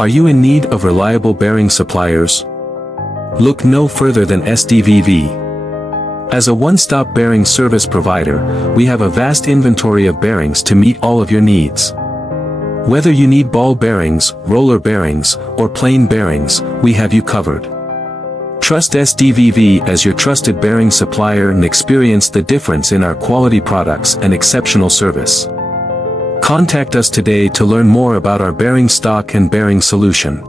Are you in need of reliable bearing suppliers? Look no further than SDVV. As a one-stop bearing service provider, we have a vast inventory of bearings to meet all of your needs. Whether you need ball bearings, roller bearings, or plain bearings, we have you covered. Trust SDVV as your trusted bearing supplier and experience the difference in our quality products and exceptional service. Contact us today to learn more about our bearing stock and bearing solution.